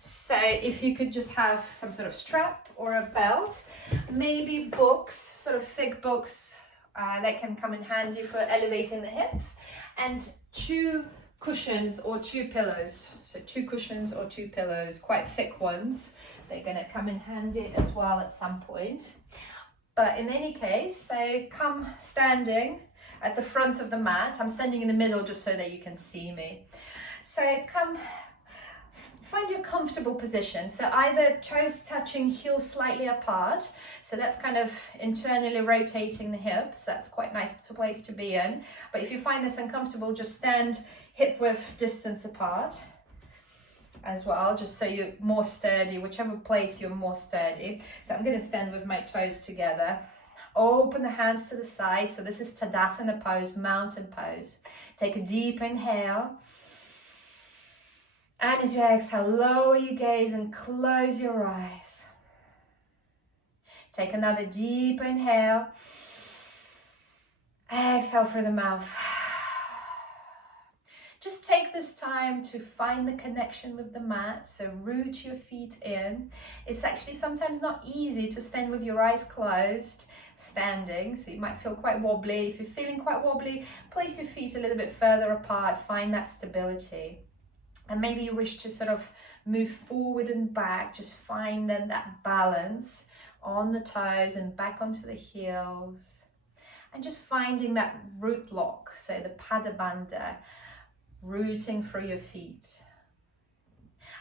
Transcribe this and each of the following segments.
So if you could just have some sort of strap or a belt, maybe books, sort of thick books that can come in handy for elevating the hips, and 2 cushions or 2 pillows. So 2 cushions or 2 pillows, quite thick ones. They're going to come in handy as well at some point. But in any case, so come standing at the front of the mat. I'm standing in the middle just so that you can see me. So come, find your comfortable position. So either toes touching, heels slightly apart. So that's kind of internally rotating the hips. That's quite nice place to be in. But if you find this uncomfortable, just stand hip width distance apart as well, just so you're more sturdy, whichever place you're more sturdy. So I'm going to stand with my toes together. Open the hands to the side. So this is Tadasana pose, mountain pose. Take a deep inhale. And as you exhale, lower your gaze and close your eyes. Take another deep inhale. Exhale through the mouth. Just take this time to find the connection with the mat, so root your feet in. It's actually sometimes not easy to stand with your eyes closed, standing, so you might feel quite wobbly. If you're feeling quite wobbly, place your feet a little bit further apart, find that stability. And maybe you wish to sort of move forward and back, just find that balance on the toes and back onto the heels. And just finding that root lock, so the Pada Bandha, rooting through your feet.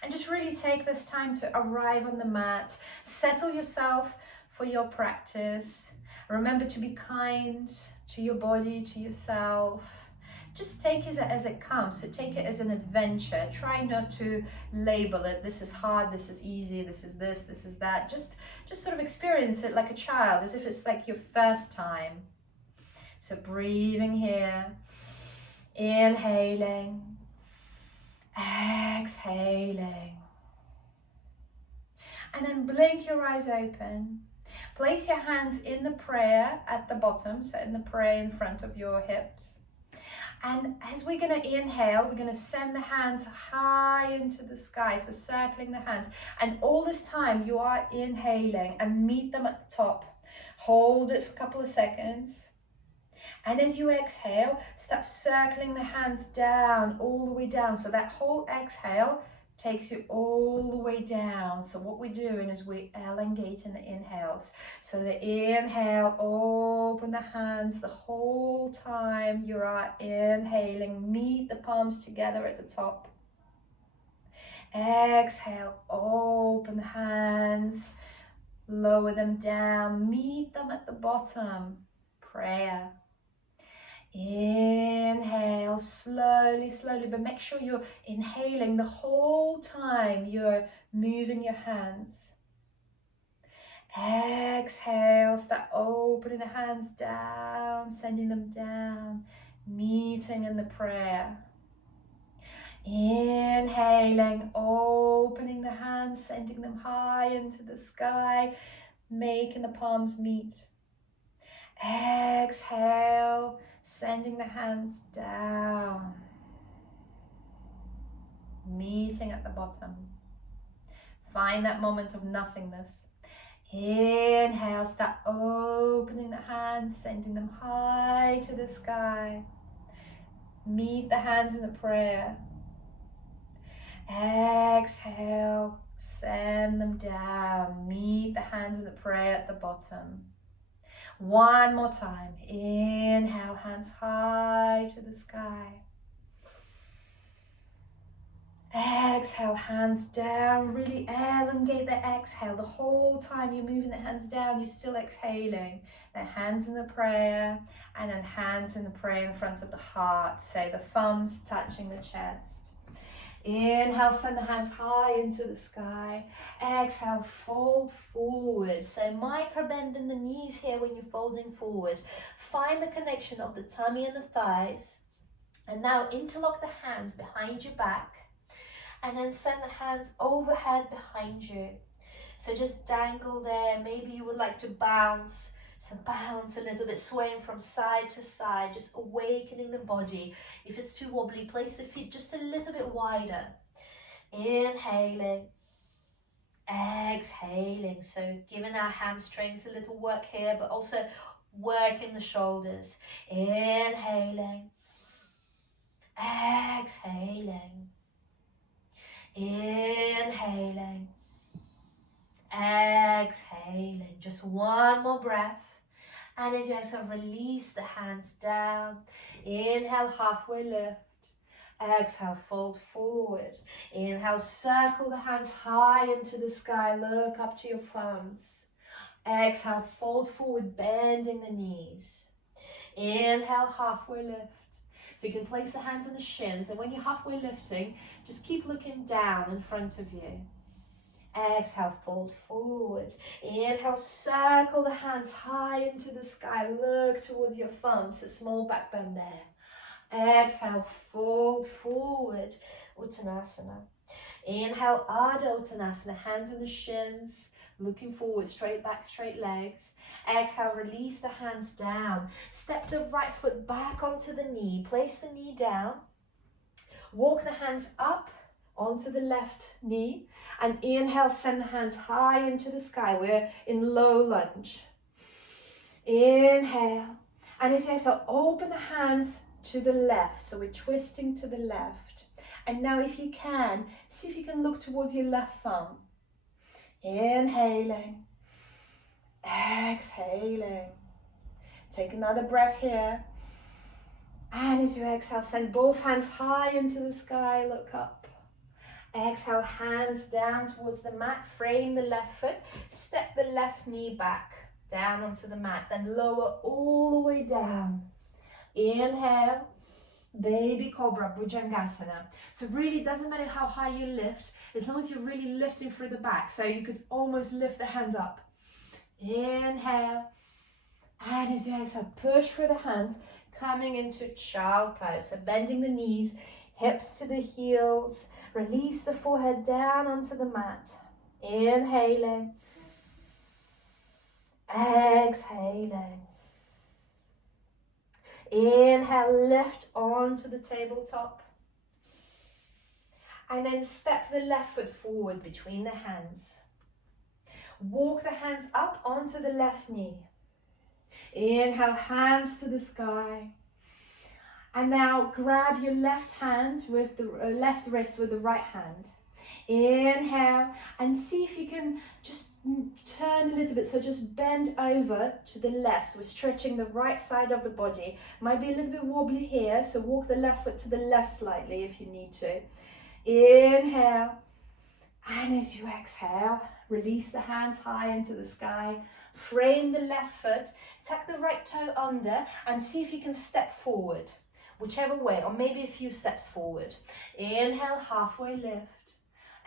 And just really take this time to arrive on the mat, settle yourself for your practice. Remember to be kind to your body, to yourself. Just take it as it comes. So take it as an adventure. Try not to label it. This is hard, this is easy, this is this is that. Just sort of experience it like a child, as if it's like your first time. So breathing here. Inhaling, exhaling, and then blink your eyes open. Place your hands in the prayer at the bottom, so in the prayer in front of your hips. And as we're going to inhale, we're going to send the hands high into the sky, so circling the hands. And all this time you are inhaling and meet them at the top. Hold it for a couple of seconds. And as you exhale, start circling the hands down, all the way down. So that whole exhale takes you all the way down. So what we're doing is we're elongating the inhales. So the inhale, open the hands the whole time you are inhaling. Meet the palms together at the top. Exhale, open the hands, lower them down, meet them at the bottom. Prayer. Inhale slowly, but make sure you're inhaling the whole time you're moving your hands. Exhale, start opening the hands down, sending them down, meeting in the prayer. Inhaling, opening the hands, sending them high into the sky, making the palms meet. Exhale, sending the hands down, meeting at the bottom. Find that moment of nothingness. Inhale, start opening the hands, sending them high to the sky. Meet the hands in the prayer. Exhale, send them down. Meet the hands in the prayer at the bottom. One more time. Inhale, hands high to the sky. Exhale, hands down. Really elongate the exhale. The whole time you're moving the hands down, you're still exhaling. Then hands in the prayer, and then hands in the prayer in front of the heart. So the thumbs touching the chest. Inhale, send the hands high into the sky. Exhale, fold forward. So micro bend in the knees here when you're folding forward. Find the connection of the tummy and the thighs. And now interlock the hands behind your back. And then send the hands overhead behind you. So just dangle there. Maybe you would like to bounce. So bounce a little bit, swaying from side to side, just awakening the body. If it's too wobbly, place the feet just a little bit wider. Inhaling Exhaling, so giving our hamstrings a little work here, but also working the shoulders. Inhaling, exhaling, inhaling, exhaling. Just one more breath. And as you exhale, release the hands down. Inhale, halfway lift. Exhale, fold forward. Inhale, circle the hands high into the sky. Look up to your thumbs. Exhale, fold forward, bending the knees. Inhale, halfway lift. So you can place the hands on the shins, and when you're halfway lifting, just keep looking down in front of you. Exhale, fold forward. Inhale, circle the hands high into the sky. Look towards your thumbs, a small back bend there. Exhale, fold forward, Uttanasana. Inhale, Ardha Uttanasana, hands on the shins, looking forward, straight back, straight legs. Exhale, release the hands down. Step the right foot back onto the knee, place the knee down. Walk the hands up onto the left knee, and inhale, send the hands high into the sky. We're in low lunge. Inhale, and as you exhale, open the hands to the left, so we're twisting to the left. And now if you can, see if you can look towards your left thumb. Inhaling, exhaling. Take another breath here. And as you exhale, send both hands high into the sky, look up. Exhale, hands down towards the mat, frame the left foot, step the left knee back, down onto the mat, then lower all the way down. Inhale, baby cobra, bhujangasana. So really, it doesn't matter how high you lift, as long as you're really lifting through the back. So you could almost lift the hands up. Inhale, and as you exhale, push through the hands, coming into child pose. So bending the knees, hips to the heels, release the forehead down onto the mat. Inhaling, exhaling. Inhale, lift onto the tabletop. And then step the left foot forward between the hands. Walk the hands up onto the left knee. Inhale, hands to the sky. And now grab your left hand with the left wrist with the right hand. Inhale, and see if you can just turn a little bit. So just bend over to the left. So we're stretching the right side of the body. Might be a little bit wobbly here, so walk the left foot to the left slightly if you need to. Inhale, and as you exhale, release the hands high into the sky. Frame the left foot, tuck the right toe under, and see if you can step forward, whichever way, or maybe a few steps forward. Inhale, halfway lift.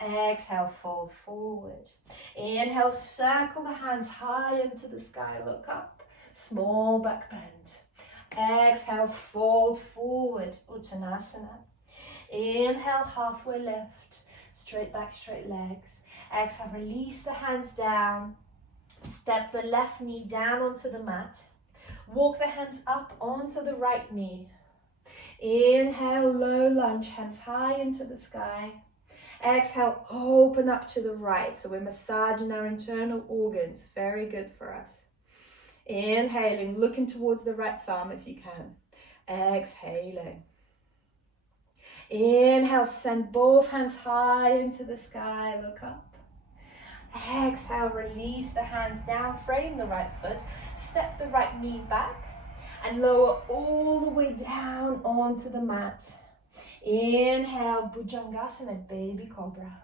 Exhale, fold forward. Inhale, circle the hands high into the sky, look up. Small back bend. Exhale, fold forward, Uttanasana. Inhale, halfway lift. Straight back, straight legs. Exhale, release the hands down. Step the left knee down onto the mat. Walk the hands up onto the right knee. Inhale, low lunge, hands high into the sky. Exhale, open up to the right. So we're massaging our internal organs. Very good for us. Inhaling, looking towards the right thumb if you can. Exhaling. Inhale, send both hands high into the sky, look up. Exhale, release the hands down, frame the right foot, step the right knee back, and lower all the way down onto the mat. Inhale, Bhujangasana, baby cobra.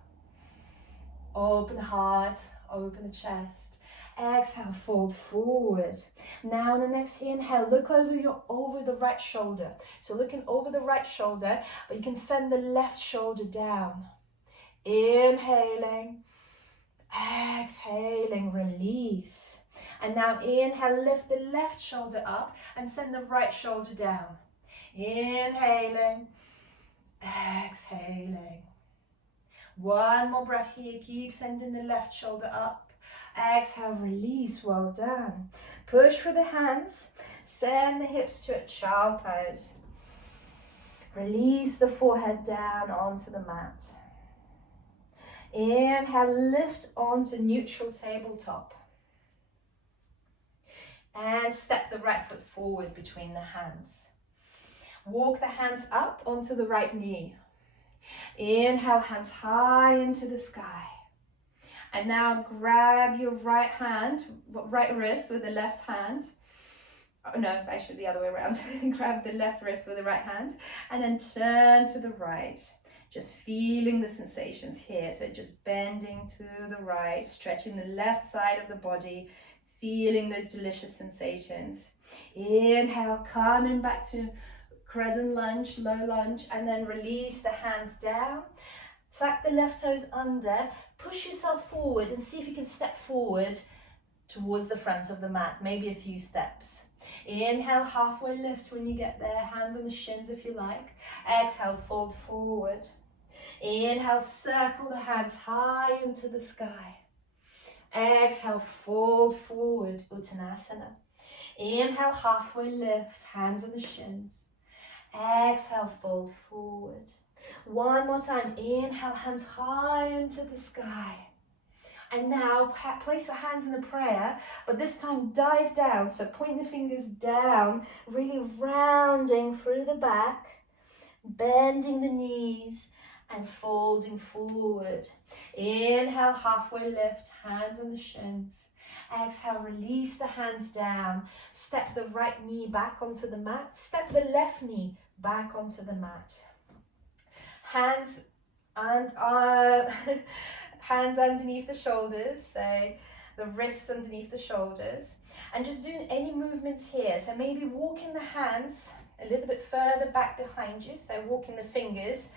Open the heart, open the chest. Exhale, fold forward. Now on the next inhale, look over the right shoulder. So looking over the right shoulder, but you can send the left shoulder down. Inhaling, exhaling, release. And now inhale, lift the left shoulder up and send the right shoulder down. Inhaling, exhaling. One more breath here, keep sending the left shoulder up. Exhale, release, well done. Push through the hands, send the hips to a child pose. Release the forehead down onto the mat. Inhale, lift onto neutral tabletop. And step the right foot forward between the hands. Walk the hands up onto the right knee. Inhale, hands high into the sky. And now grab your right wrist with the left hand. Oh no, actually the other way around. Grab the left wrist with the right hand and then turn to the right. Just feeling the sensations here. So just bending to the right, stretching the left side of the body, feeling those delicious sensations. Inhale, coming back to crescent lunge, low lunge, and then release the hands down. Tuck the left toes under, push yourself forward and see if you can step forward towards the front of the mat, maybe a few steps. Inhale, halfway lift when you get there, hands on the shins if you like. Exhale, fold forward. Inhale, circle the hands high into the sky. Exhale, fold forward, Uttanasana. Inhale, halfway lift, hands on the shins. Exhale, fold forward. One more time, inhale, hands high into the sky. And now place your hands in the prayer, but this time dive down. So point the fingers down, really rounding through the back, bending the knees and folding forward. Inhale, halfway lift, hands on the shins. Exhale, release the hands down. Step the right knee back onto the mat. Step the left knee back onto the mat. Hands and hands underneath the shoulders, so the wrists underneath the shoulders, and just doing any movements here. So maybe walking the hands a little bit further back behind you, so walking the fingers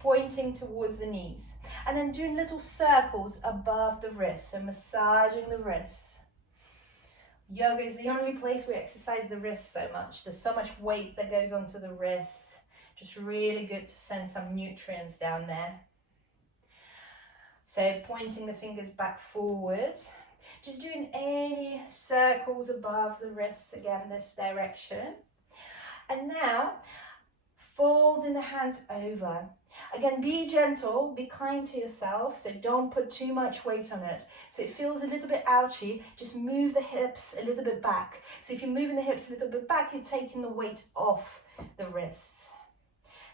pointing towards the knees, and then doing little circles above the wrists, so massaging the wrists. Yoga is the only place we exercise the wrists so much. There's so much weight that goes onto the wrists. Just really good to send some nutrients down there. So pointing the fingers back forward, just doing any circles above the wrists again this direction. And now folding the hands over. Again, be gentle, be kind to yourself, so don't put too much weight on it. So it feels a little bit ouchy, just move the hips a little bit back. So if you're moving the hips a little bit back, you're taking the weight off the wrists.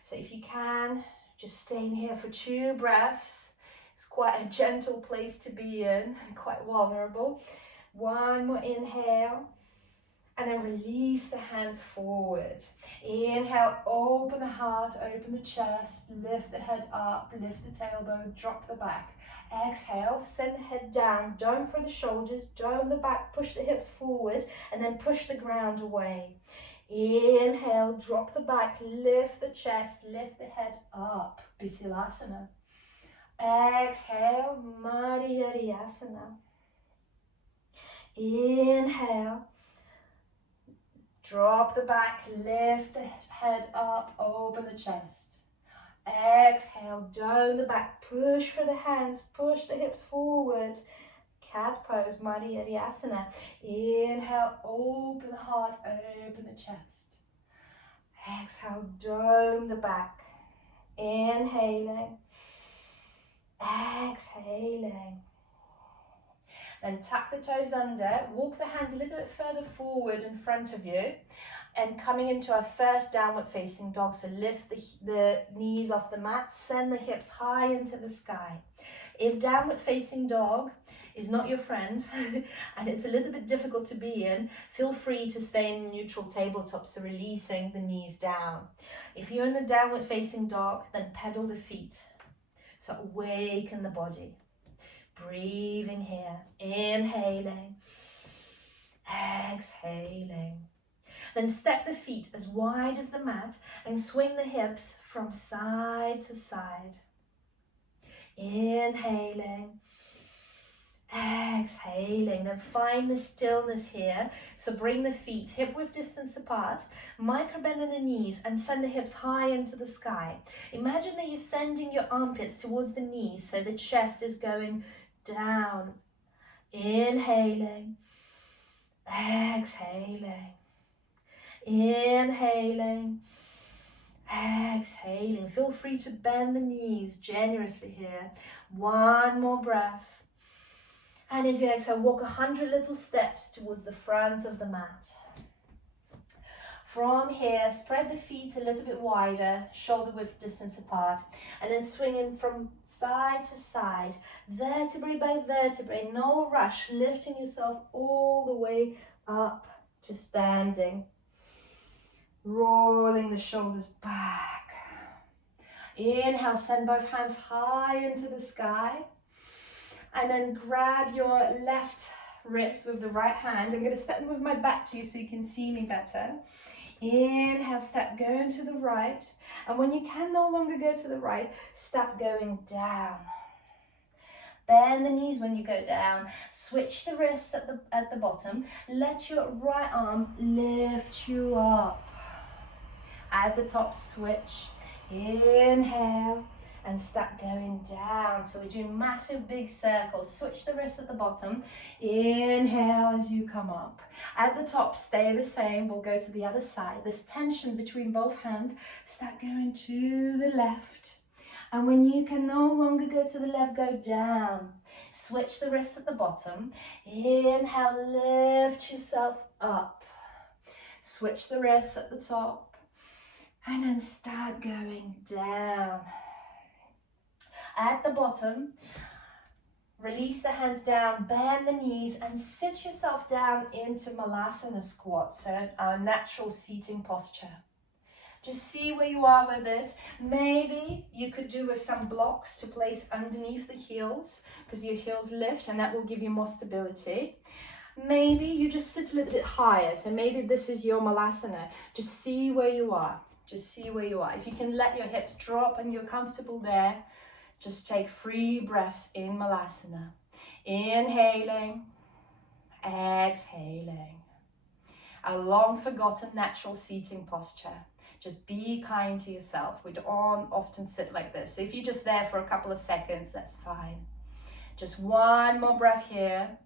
So if you can, just stay in here for 2 breaths. It's quite a gentle place to be in, quite vulnerable. One more inhale, and then release the hands forward. Inhale, open the heart, open the chest, lift the head up, lift the tailbone, drop the back. Exhale, send the head down, dome for the shoulders, dome the back, push the hips forward, and then push the ground away. Inhale, drop the back, lift the chest, lift the head up, Pithilasana. Exhale, Madhyasana. Inhale, drop the back, lift the head up, open the chest. Exhale, dome the back, push for the hands, push the hips forward. Cat pose, Madhyasana. Inhale, open the heart, open the chest. Exhale, dome the back. Inhaling. Exhaling. Then tuck the toes under, walk the hands a little bit further forward in front of you, and coming into our first downward facing dog. So lift the knees off the mat, send the hips high into the sky. If downward facing dog is not your friend and it's a little bit difficult to be in, feel free to stay in neutral tabletop, so releasing the knees down. If you're in a downward facing dog, then pedal the feet. So awaken the body. Breathing here, inhaling, exhaling. Then step the feet as wide as the mat and swing the hips from side to side. Inhaling, exhaling. Then find the stillness here. So bring the feet hip width distance apart, micro bend in the knees and send the hips high into the sky. Imagine that you're sending your armpits towards the knees, so the chest is going down. Inhaling, exhaling, inhaling, Exhaling. Feel free to bend the knees generously here. One more breath. And as you exhale, walk 100 little steps towards the front of the mat. From here, spread the feet a little bit wider, shoulder width distance apart, and then swinging from side to side, vertebrae by vertebrae, no rush, lifting yourself all the way up to standing. Rolling the shoulders back. Inhale, send both hands high into the sky. And then grab your left wrist with the right hand. I'm going to step with my back to you so you can see me better. Inhale, step going to the right. And when you can no longer go to the right, step going down. Bend the knees when you go down. Switch the wrists at the bottom. Let your right arm lift you up. At the top, switch. Inhale and step going down. So we're doing massive big circles. Switch the wrist at the bottom. Inhale as you come up. At the top, stay the same. We'll go to the other side. This tension between both hands. Start going to the left. And when you can no longer go to the left, go down. Switch the wrist at the bottom. Inhale, lift yourself up. Switch the wrist at the top. And then start going down. At the bottom, release the hands down, bend the knees, and sit yourself down into Malasana squat, so our natural seating posture. Just see where you are with it. Maybe you could do with some blocks to place underneath the heels, because your heels lift and that will give you more stability. Maybe you just sit a little bit higher, so maybe this is your Malasana. Just see where you are. Just see where you are. If you can let your hips drop and you're comfortable there, just take 3 breaths in Malasana. Inhaling, exhaling. A long forgotten natural seating posture. Just be kind to yourself. We don't often sit like this. So if you're just there for a couple of seconds, that's fine. Just one more breath here.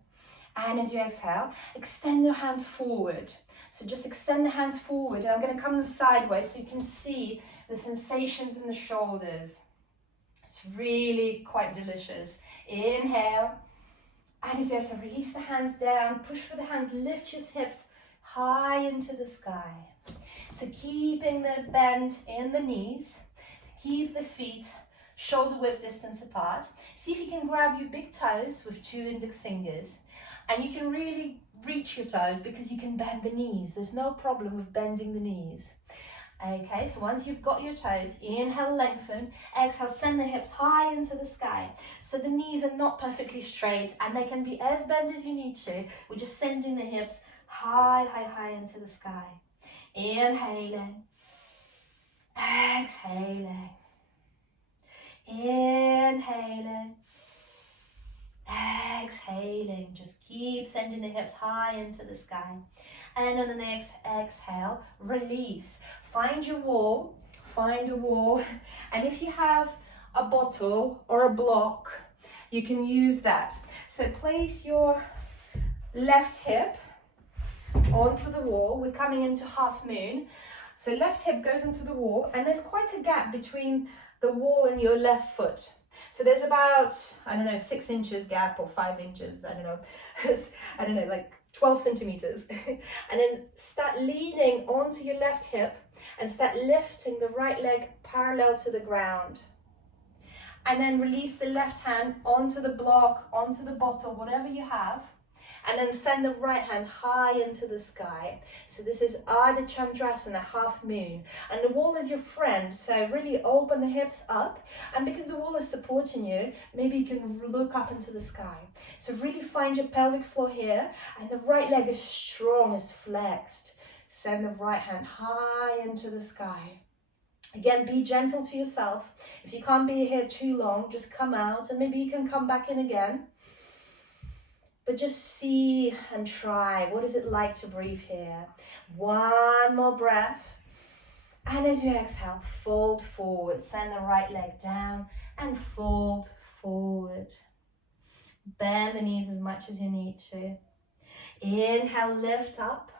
And as you exhale, extend your hands forward. So just extend the hands forward. And I'm going to come sideways so you can see the sensations in the shoulders. It's really quite delicious. Inhale. And as you exhale, release the hands down. Push for the hands. Lift your hips high into the sky. So keeping the bend in the knees. Keep the feet shoulder width distance apart. See if you can grab your big toes with 2 index fingers. And you can really reach your toes because you can bend the knees. There's no problem with bending the knees. Okay, so once you've got your toes, inhale, lengthen. Exhale, send the hips high into the sky. So the knees are not perfectly straight and they can be as bent as you need to. We're just sending the hips high, high, high into the sky. Inhaling. Exhaling. Inhaling. Exhaling. Just keep sending the hips high into the sky. And on the next exhale, release. Find your wall. Find a wall. And if you have a bottle or a block, you can use that. So place your left hip onto the wall. We're coming into half moon. So left hip goes into the wall, and there's quite a gap between the wall and your left foot. So there's about, 6 inches gap or 5 inches, like 12 centimeters. And then start leaning onto your left hip and start lifting the right leg parallel to the ground. And then release the left hand onto the block, onto the bottle, whatever you have. And then send the right hand high into the sky. So this is Ardha Chandrasana, half moon. And the wall is your friend, so really open the hips up. And because the wall is supporting you, maybe you can look up into the sky. So really find your pelvic floor here. And the right leg is strong, is flexed. Send the right hand high into the sky. Again, be gentle to yourself. If you can't be here too long, just come out and maybe you can come back in again. But just see and try. What is it like to breathe here? One more breath. And as you exhale, fold forward. Send the right leg down and fold forward. Bend the knees as much as you need to. Inhale, lift up.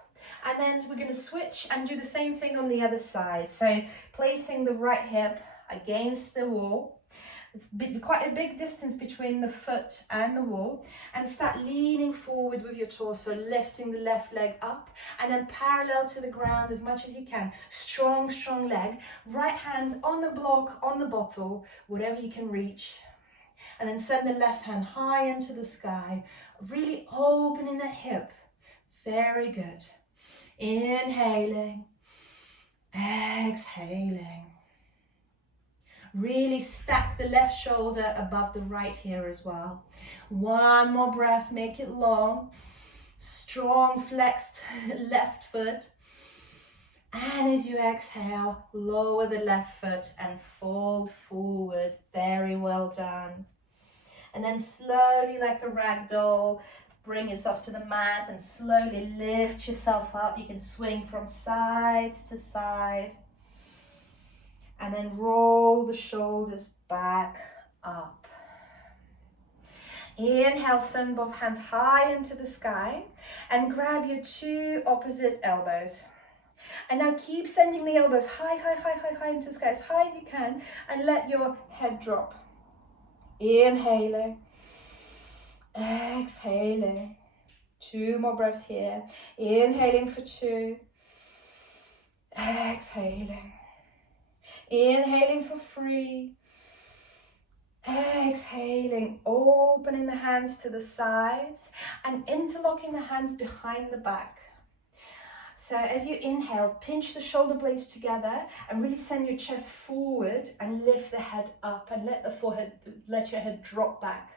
And then we're going to switch and do the same thing on the other side. So placing the right hip against the wall, quite a big distance between the foot and the wall, and start leaning forward with your torso, lifting the left leg up and then parallel to the ground as much as you can. Strong, strong leg. Right hand on the block, on the bottle, whatever you can reach. And then send the left hand high into the sky, really opening the hip. Very good. Inhaling, exhaling. Really stack the left shoulder above the right here as well. One more breath, make it long. Strong flexed left foot. And as you exhale, lower the left foot and fold forward. Very well done. And then slowly, like a rag doll, bring yourself to the mat and slowly lift yourself up. You can swing from side to side. And then roll the shoulders back up. Inhale, send both hands high into the sky and grab your two opposite elbows. And now keep sending the elbows high, high, high, high, high into the sky, as high as you can, and let your head drop. Inhaling, exhaling. 2 more breaths here. Inhaling for 2, exhaling. Inhaling for 3, exhaling, opening the hands to the sides and interlocking the hands behind the back. So as you inhale, pinch the shoulder blades together and really send your chest forward and lift the head up and let your head drop back.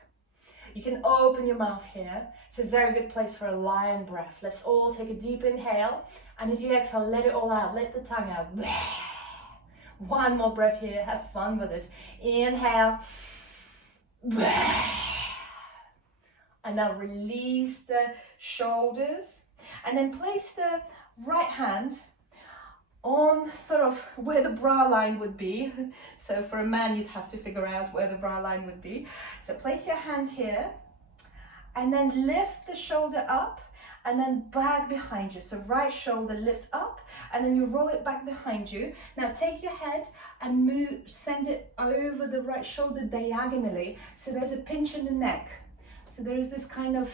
You can open your mouth here. It's a very good place for a lion breath. Let's all take a deep inhale, and as you exhale, let it all out, let the tongue out. One more breath here, have fun with it. Inhale. And now release the shoulders. And then place the right hand on sort of where the bra line would be. So for a man, you'd have to figure out where the bra line would be. So place your hand here and then lift the shoulder up and then back behind you. So right shoulder lifts up and then you roll it back behind you. Now take your head and send it over the right shoulder diagonally. So there's a pinch in the neck. So there is this kind of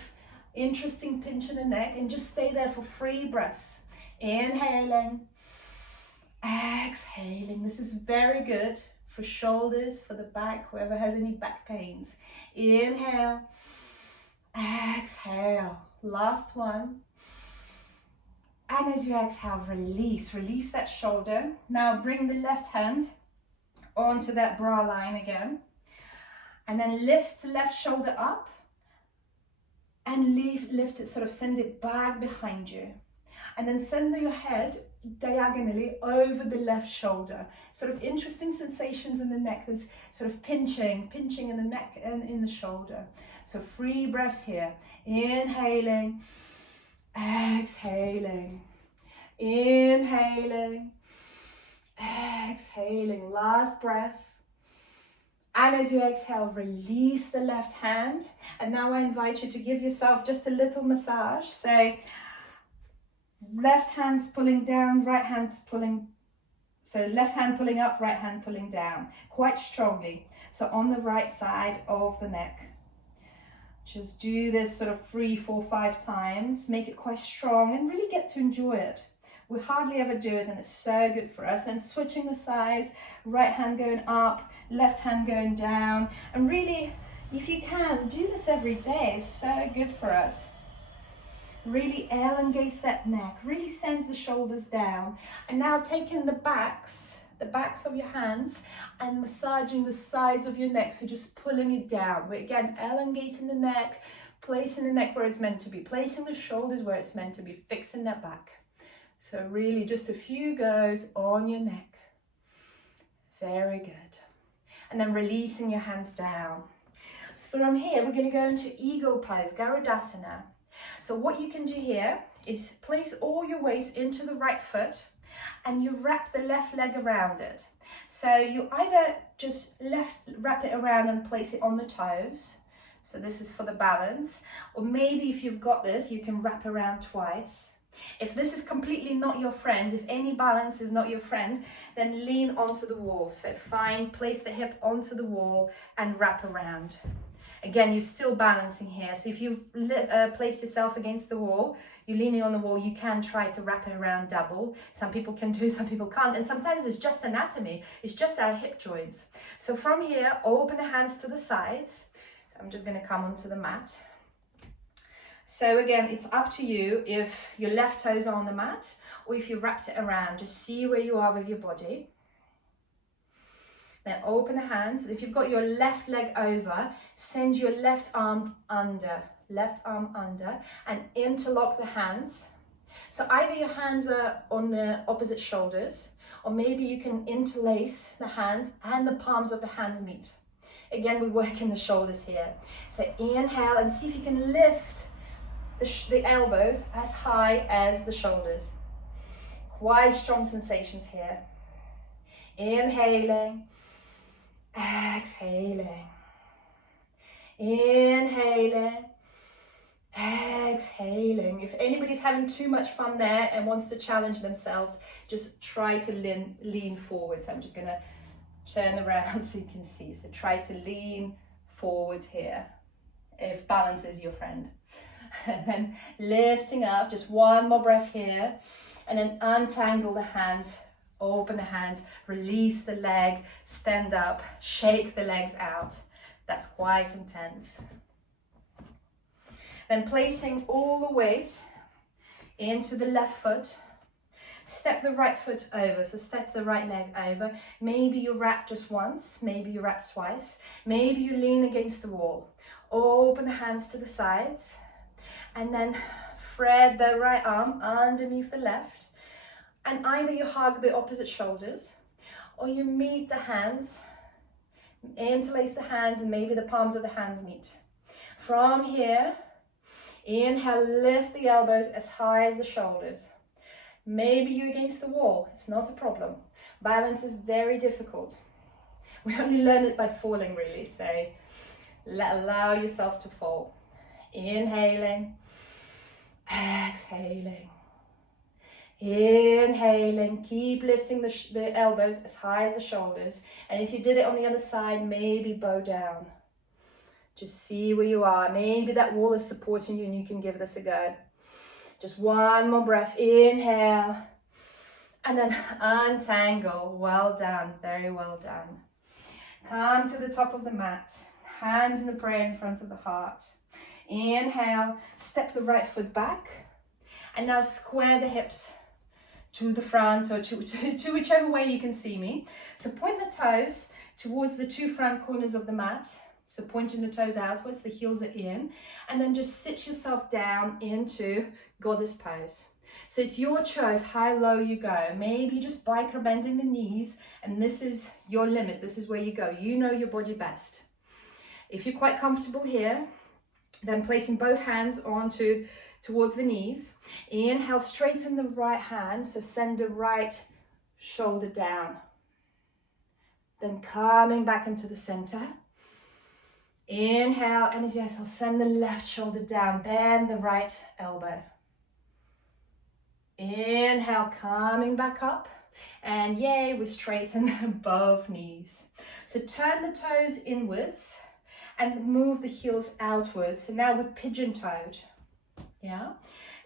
interesting pinch in the neck, and just stay there for 3 breaths. Inhaling, exhaling. This is very good for shoulders, for the back, whoever has any back pains. Inhale, exhale. Last one. And as you exhale, release that shoulder. Now bring the left hand onto that bra line again. And then lift the left shoulder up and lift it, sort of send it back behind you. And then send your head diagonally over the left shoulder. Sort of interesting sensations in the neck. There's sort of pinching in the neck and in the shoulder. So 3 breaths here. Inhaling, exhaling, inhaling, exhaling. Last breath. And as you exhale, release the left hand. And now I invite you to give yourself just a little massage. So left hand's pulling down, right hand's pulling. So left hand pulling up, right hand pulling down, quite strongly. So on the right side of the neck. Just do this sort of 3, 4, 5 times. Make it quite strong and really get to enjoy it. We hardly ever do it, and it's so good for us. And switching the sides, right hand going up, left hand going down. And really, if you can, do this every day. It's so good for us. Really elongates that neck, really sends the shoulders down. And now taking the backs of your hands and massaging the sides of your neck. So just pulling it down. We're again elongating the neck, placing the neck where it's meant to be, placing the shoulders where it's meant to be, fixing that back. So really just a few goes on your neck. Very good. And then releasing your hands down. From here, we're going to go into eagle pose, Garudasana. So what you can do here is place all your weight into the right foot and you wrap the left leg around it. So you either just wrap it around and place it on the toes. So this is for the balance. Or maybe if you've got this, you can wrap around twice. If this is completely not your friend, if any balance is not your friend, then lean onto the wall. So place the hip onto the wall and wrap around. Again, you're still balancing here. So if you've placed yourself against the wall, you're leaning on the wall, you can try to wrap it around double. Some people can do, some people can't. And sometimes it's just anatomy. It's just our hip joints. So from here, open the hands to the sides. So I'm just going to come onto the mat. So again, it's up to you if your left toes are on the mat or if you wrapped it around. Just see where you are with your body. Then open the hands. If you've got your left leg over, send your left arm under, and interlock the hands. So either your hands are on the opposite shoulders, or maybe you can interlace the hands and the palms of the hands meet. Again, we work in the shoulders here. So inhale and see if you can lift the elbows as high as the shoulders. Quite strong sensations here. Inhaling, exhaling, inhaling, exhaling. If anybody's having too much fun there and wants to challenge themselves, just try to lean forward. So I'm just going to turn around so you can see. So try to lean forward here if balance is your friend. And then lifting up, just one more breath here, and then untangle the hands, open the hands, release the leg, stand up, shake the legs out. That's quite intense. Then placing all the weight into the left foot, step the right foot over, so step the right leg over. Maybe you wrap just once, maybe you wrap twice, maybe you lean against the wall. Open the hands to the sides, and then thread the right arm underneath the left, and either you hug the opposite shoulders or you meet the hands, interlace the hands, and maybe the palms of the hands meet. From here, inhale, lift the elbows as high as the shoulders. Maybe you're against the wall, it's not a problem. Balance is very difficult. We only learn it by falling, really, so allow yourself to fall. Inhaling, exhaling, inhaling, keep lifting the elbows as high as the shoulders, and if you did it on the other side, maybe bow down. Just see where you are. Maybe that wall is supporting you and you can give this a go. Just one more breath, inhale, and then untangle. Well done, very well done. Come to the top of the mat, hands in the prayer in front of the heart. Inhale, step the right foot back, and now square the hips to the front or to whichever way you can see me. So point the toes towards the two front corners of the mat. So pointing the toes outwards, the heels are in, and then just sit yourself down into goddess pose. So it's your choice how low you go. Maybe you just biker bending the knees, and this is your limit. This is where you go. You know your body best. If you're quite comfortable here, then placing both hands towards the knees. Inhale, straighten the right hand, so send the right shoulder down. Then coming back into the center. Inhale, and as you exhale, send the left shoulder down, bend the right elbow. Inhale, coming back up, and yay, we straighten both knees. So turn the toes inwards and move the heels outwards. So now we're pigeon-toed. Yeah.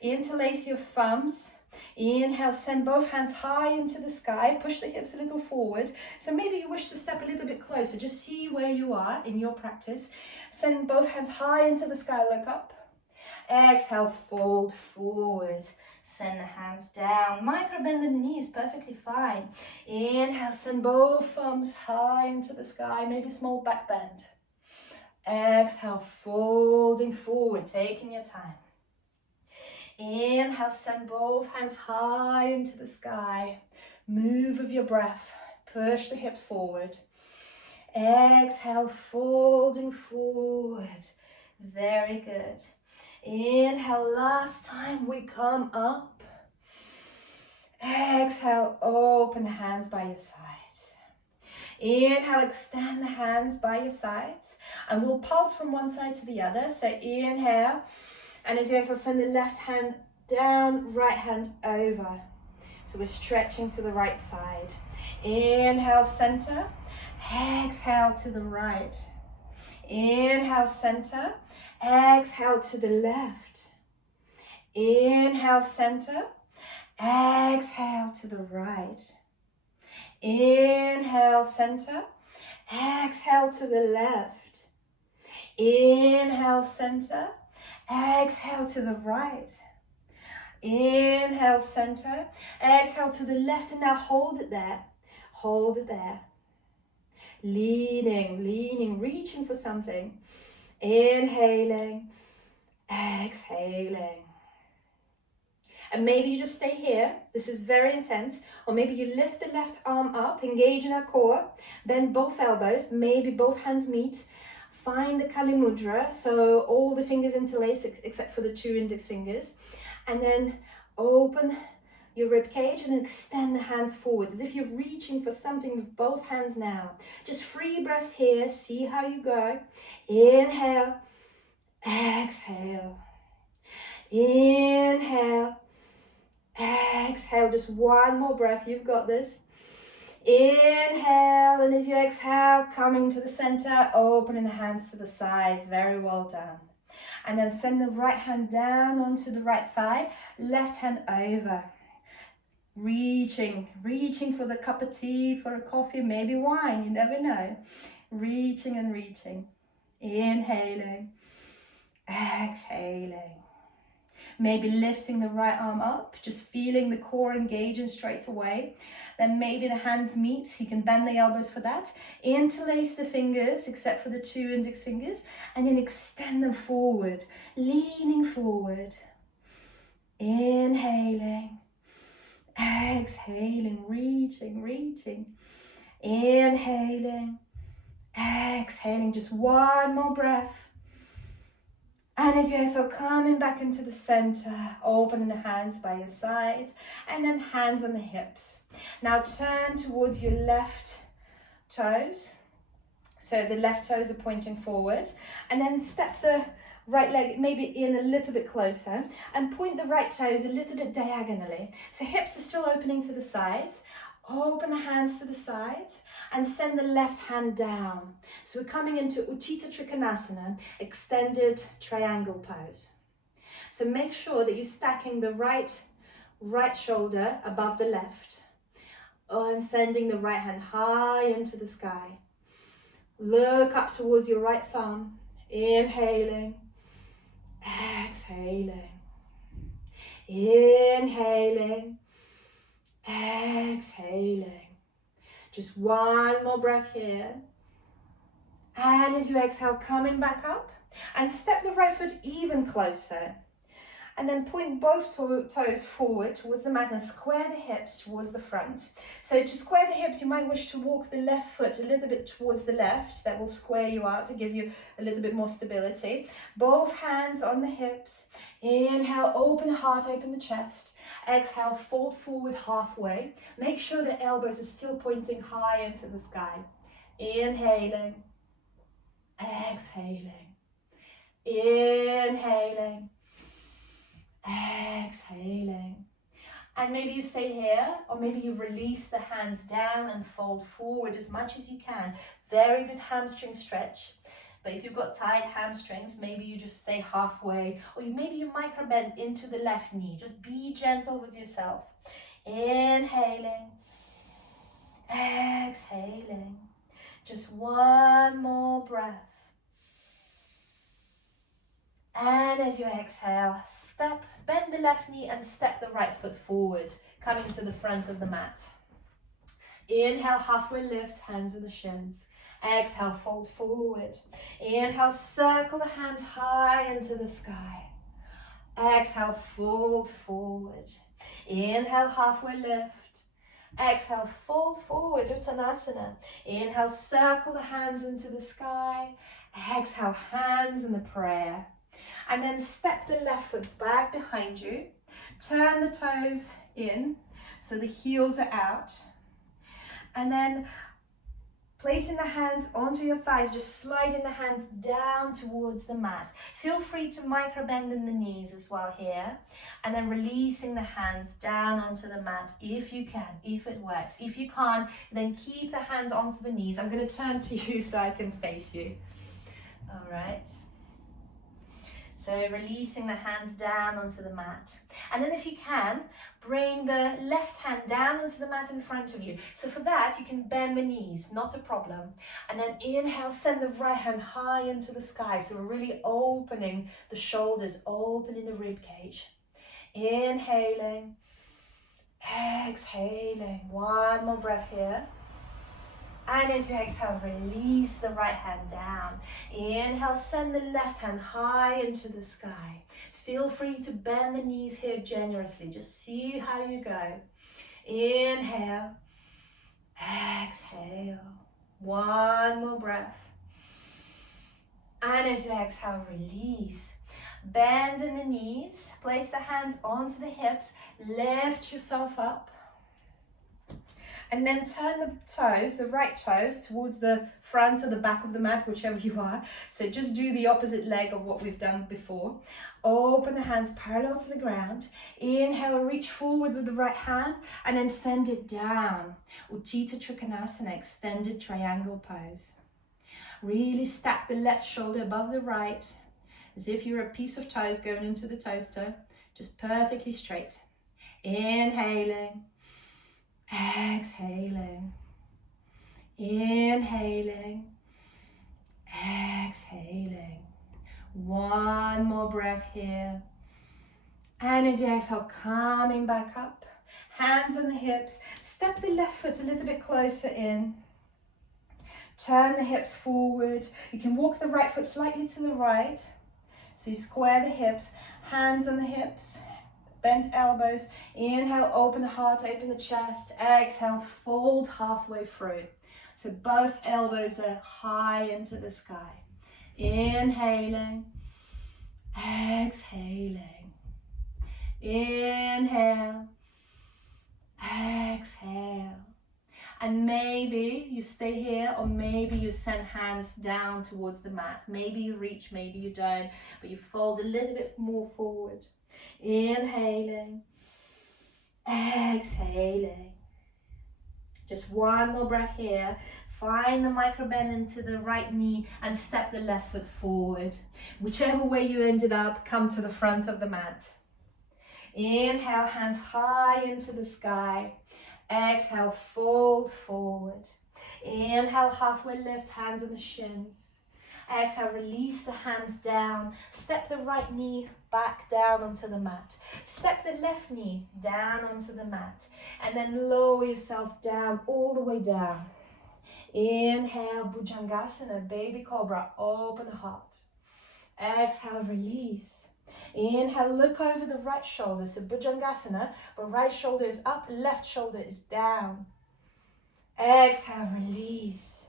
Interlace your thumbs. Inhale, send both hands high into the sky, push the hips a little forward. So maybe you wish to step a little bit closer, just see where you are in your practice. Send both hands high into the sky, look up. Exhale, fold forward. Send the hands down, micro bend the knees, perfectly fine. Inhale, send both thumbs high into the sky, maybe small back bend. Exhale, folding forward, taking your time. Inhale, send both hands high into the sky. Move with your breath, push the hips forward. Exhale, folding forward. Very good. Inhale, last time we come up. Exhale, open the hands by your sides. Inhale, extend the hands by your sides. And we'll pulse from one side to the other. So inhale, and as you exhale, send the left hand down, right hand over. So we're stretching to the right side. Inhale, center. Exhale to the right. Inhale, center. Exhale to the left. Inhale, center. Exhale to the right. Inhale, center. Exhale to the left. Inhale, center. Exhale to the right. Inhale, center. Exhale to the left, and now hold it there. Hold it there. Leaning, leaning, reaching for something. Inhaling, exhaling. And maybe you just stay here. This is very intense. Or maybe you lift the left arm up, engage in our core, bend both elbows, maybe both hands meet. Find the Kali Mudra, so all the fingers interlaced except for the 2 index fingers. And then open your rib cage and extend the hands forward as if you're reaching for something with both hands now. Just 3 breaths here. See how you go. Inhale, exhale. Inhale, exhale. Just 1 more breath. You've got this. Inhale, and as you exhale, coming to the center, opening the hands to the sides. Very well done. And then send the right hand down onto the right thigh, left hand over. Reaching for the cup of tea, for a coffee, maybe wine, you never know. Reaching and reaching. Inhaling, exhaling. Maybe lifting the right arm up, just feeling the core engaging straight away. Then maybe the hands meet. You can bend the elbows for that. Interlace the fingers, except for the 2 index fingers, and then extend them forward, leaning forward. Inhaling, exhaling, reaching. Inhaling, exhaling. Just 1 more breath. And as you exhale, coming back into the center, opening the hands by your sides, and then hands on the hips. Now turn towards your left toes. So the left toes are pointing forward, and then step the right leg maybe in a little bit closer, and point the right toes a little bit diagonally. So hips are still opening to the sides. Open the hands to the side and send the left hand down. So we're coming into Utthita Trikonasana, extended triangle pose. So make sure that you're stacking the right shoulder above the left and sending the right hand high into the sky. Look up towards your right thumb, inhaling, exhaling, inhaling, exhaling. Just 1 more breath here. And as you exhale, coming back up and step the right foot even closer. And then point both toes forward towards the mat and square the hips towards the front. So to square the hips, you might wish to walk the left foot a little bit towards the left. That will square you out to give you a little bit more stability. Both hands on the hips. Inhale, open heart, open the chest. Exhale, fold forward halfway. Make sure the elbows are still pointing high into the sky. Inhaling, exhaling, inhaling, exhaling. And maybe you stay here, or maybe you release the hands down and fold forward as much as you can. Very good hamstring stretch. But if you've got tight hamstrings, maybe you just stay halfway, or maybe you micro bend into the left knee. Just be gentle with yourself. Inhaling, exhaling. Just 1 more breath. And as you exhale, bend the left knee and step the right foot forward, coming to the front of the mat. Inhale, halfway lift, hands on the shins. Exhale, fold forward. Inhale, circle the hands high into the sky. Exhale, fold forward. Inhale, halfway lift. Exhale, fold forward, Uttanasana. Inhale, circle the hands into the sky. Exhale, hands in the prayer. And then step the left foot back behind you. Turn the toes in so the heels are out. And then Placing the hands onto your thighs, just sliding the hands down towards the mat. Feel free to micro bend in the knees as well here. And then releasing the hands down onto the mat if you can, if it works. If you can't, then keep the hands onto the knees. I'm going to turn to you so I can face you. All right. So releasing the hands down onto the mat. And then if you can, bring the left hand down onto the mat in front of you. So for that, you can bend the knees, not a problem. And then inhale, send the right hand high into the sky. So we're really opening the shoulders, opening the rib cage. Inhaling, exhaling. One more breath here. And as you exhale, release the right hand down. Inhale, send the left hand high into the sky. Feel free to bend the knees here generously. Just see how you go. Inhale, exhale. One more breath. And as you exhale, release. Bend in the knees. Place the hands onto the hips. Lift yourself up. And then turn the toes, the right toes, towards the front or the back of the mat, whichever you are. So just do the opposite leg of what we've done before. Open the hands parallel to the ground. Inhale, reach forward with the right hand, and then send it down. Utthita Trikonasana, extended triangle pose. Really stack the left shoulder above the right, as if you're a piece of toast going into the toaster, just perfectly straight. Inhaling. Exhaling, inhaling, exhaling. One more breath here. And as you exhale, coming back up, hands on the hips, step the left foot a little bit closer in. Turn the hips forward. You can walk the right foot slightly to the right. So you square the hips, hands on the hips. Bent elbows. Inhale, open the heart, open the chest. Exhale, fold halfway through. So both elbows are high into the sky. Inhaling, exhaling. Inhale, exhale. And maybe you stay here, or maybe you send hands down towards the mat. Maybe you reach, maybe you don't, but you fold a little bit more forward. Inhaling, exhaling. Just one more breath here. Find the micro bend into the right knee and step the left foot forward. Whichever way you ended up, come to the front of the mat. Inhale, hands high into the sky. Exhale, fold forward. Inhale, halfway lift, hands on the shins. Exhale, release the hands down. Step the right knee back down onto the mat. Step the left knee down onto the mat. And then lower yourself down, all the way down. Inhale, Bhujangasana, baby cobra, open the heart. Exhale, release. Inhale, look over the right shoulder. So Bhujangasana, but right shoulder is up, left shoulder is down. Exhale, release.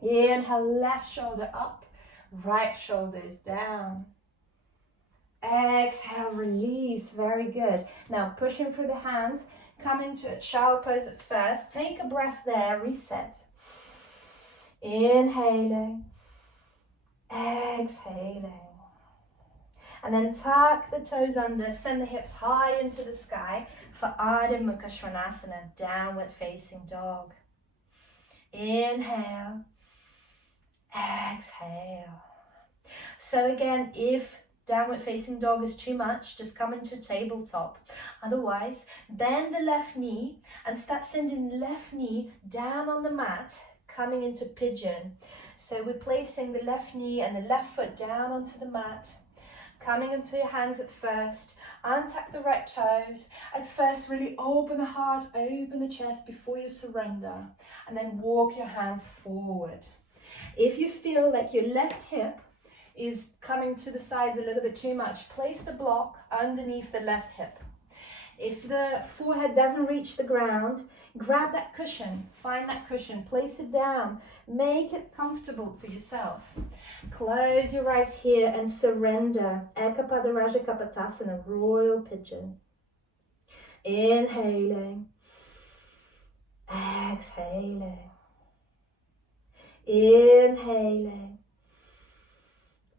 Inhale, left shoulder up, right shoulder is down. Exhale, release. Very good. Now pushing through the hands, come into a child pose at first. Take a breath there, reset. Inhaling, exhaling. And then tuck the toes under, send the hips high into the sky for Ardha Mukha Svanasana, downward facing dog. Inhale, exhale. So again, if downward facing dog is too much, just come into tabletop. Otherwise, bend the left knee and start sending the left knee down on the mat, coming into pigeon. So we're placing the left knee and the left foot down onto the mat, coming into your hands at first. Untuck the right toes. At first, really open the heart, open the chest before you surrender. And then walk your hands forward. If you feel like your left hip is coming to the sides a little bit too much, place the block underneath the left hip. If the forehead doesn't reach the ground, grab that cushion, find that cushion, place it down, make it comfortable for yourself. Close your eyes here and surrender. Ekapada Rajakapatasana, royal pigeon. Inhaling, exhaling. Inhaling,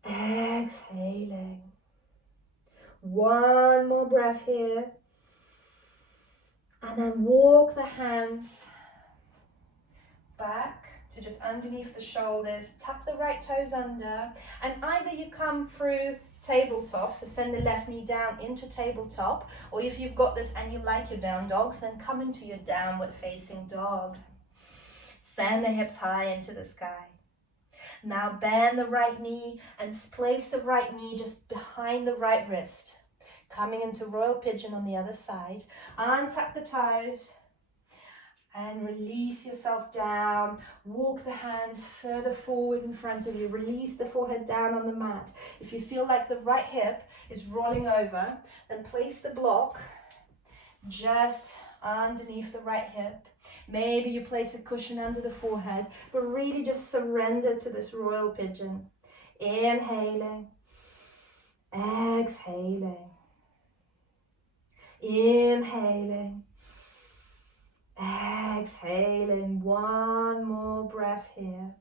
exhaling. One more breath here. And then walk the hands back to just underneath the shoulders. Tuck the right toes under. And either you come through tabletop, so send the left knee down into tabletop, or if you've got this and you like your down dogs, then come into your downward facing dog. Send the hips high into the sky. Now bend the right knee and place the right knee just behind the right wrist. Coming into royal pigeon on the other side. Untuck the toes and release yourself down. Walk the hands further forward in front of you. Release the forehead down on the mat. If you feel like the right hip is rolling over, then place the block just underneath the right hip. Maybe you place a cushion under the forehead, but really just surrender to this royal pigeon. Inhaling, exhaling, inhaling, exhaling. One more breath here.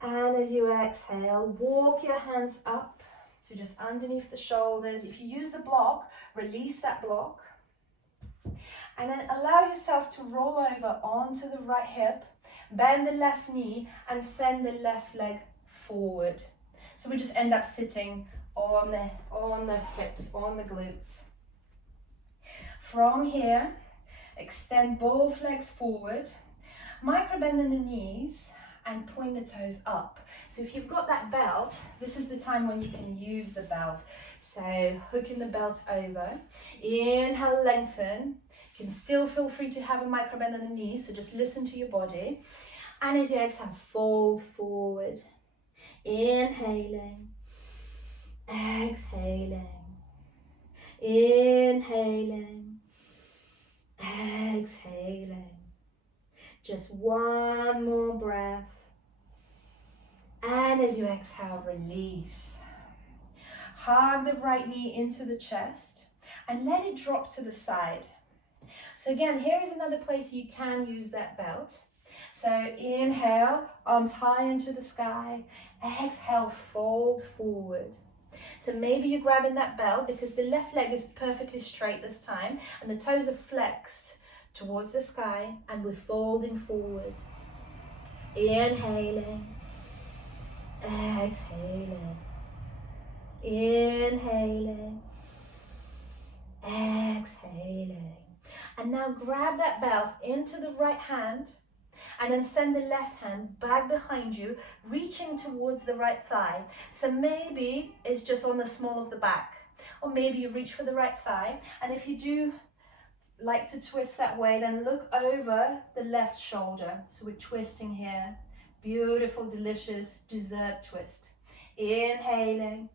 And as you exhale, walk your hands up to just underneath the shoulders. If you use the block, release that block. And then allow yourself to roll over onto the right hip, bend the left knee and send the left leg forward. So we just end up sitting on the hips, on the glutes. From here, extend both legs forward, micro bend in the knees and point the toes up. So if you've got that belt, this is the time when you can use the belt. So hooking the belt over, inhale, lengthen. You can still feel free to have a micro bend in the knees, so just listen to your body. And as you exhale, fold forward. Inhaling, exhaling, inhaling, exhaling. Just one more breath. And as you exhale, release. Hug the right knee into the chest and let it drop to the side. So again, here is another place you can use that belt. So inhale, arms high into the sky. Exhale, fold forward. So maybe you're grabbing that belt because the left leg is perfectly straight this time and the toes are flexed towards the sky and we're folding forward. Inhaling, exhaling, inhaling, exhaling. And now grab that belt into the right hand and then send the left hand back behind you, reaching towards the right thigh. So maybe it's just on the small of the back, or maybe you reach for the right thigh. And if you do like to twist that way, then look over the left shoulder. So we're twisting here. Beautiful, delicious dessert twist. Inhaling,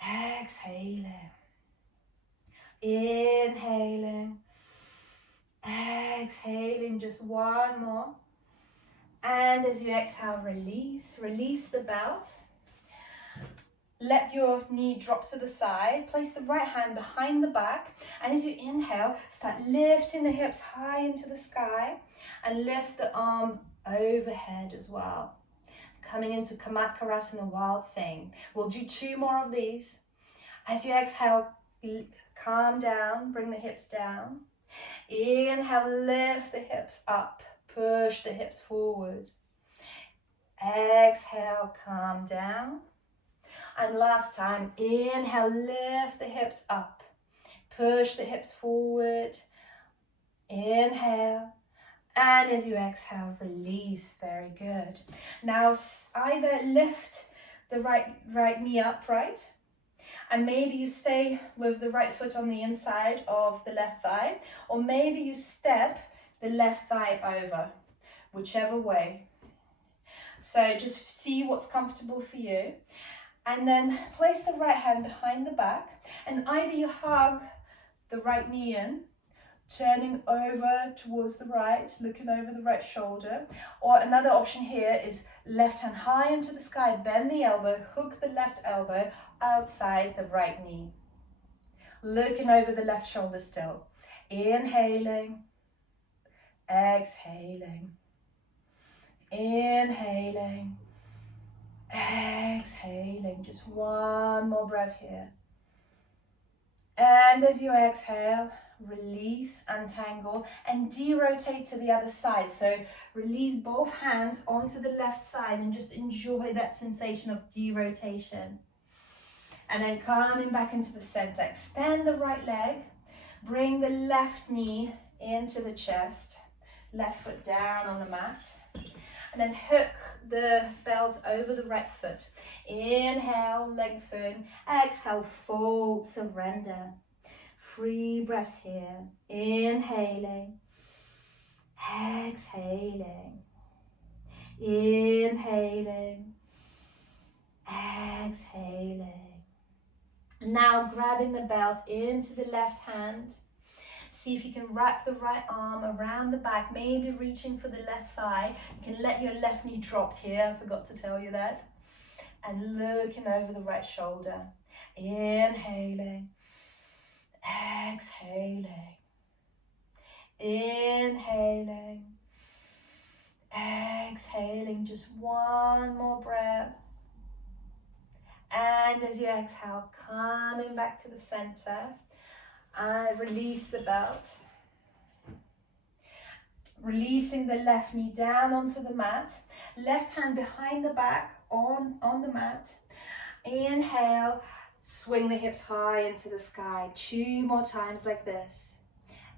exhaling, inhaling, exhaling. Just one more. And as you exhale, release the belt. Let your knee drop to the side. Place the right hand behind the back. And as you inhale, start lifting the hips high into the sky and lift the arm overhead as well. Coming into Kamatkarasana, wild thing. We'll do 2 more of these. As you exhale, calm down, bring the hips down. Inhale, lift the hips up, push the hips forward. Exhale, calm down. And last time, inhale, lift the hips up, push the hips forward. Inhale. And as you exhale, release. Very good. Now either lift the right knee upright, and maybe you stay with the right foot on the inside of the left thigh, or maybe you step the left thigh over, whichever way. So just see what's comfortable for you. And then place the right hand behind the back, and either you hug the right knee in, turning over towards the right, looking over the right shoulder. Or another option here is left hand high into the sky, bend the elbow, hook the left elbow outside the right knee. Looking over the left shoulder still. Inhaling, exhaling, Inhaling, exhaling. Just one more breath here. And as you exhale, release, untangle, and de-rotate to the other side. So release both hands onto the left side and just enjoy that sensation of de-rotation. And then coming back into the center. Extend the right leg. Bring the left knee into the chest. Left foot down on the mat. And then hook the belt over the right foot. Inhale, lengthen. Exhale, fold, surrender. 3 breaths here. Inhaling. Exhaling. Inhaling. Exhaling. Now grabbing the belt into the left hand. See if you can wrap the right arm around the back, maybe reaching for the left thigh. You can let your left knee drop here, I forgot to tell you that. And looking over the right shoulder. Inhaling. Exhaling. Inhaling. Exhaling. Just one more breath. And as you exhale, coming back to the center, and release the belt. Releasing the left knee down onto the mat. Left hand behind the back on the mat. Inhale, swing the hips high into the sky. 2 more times like this.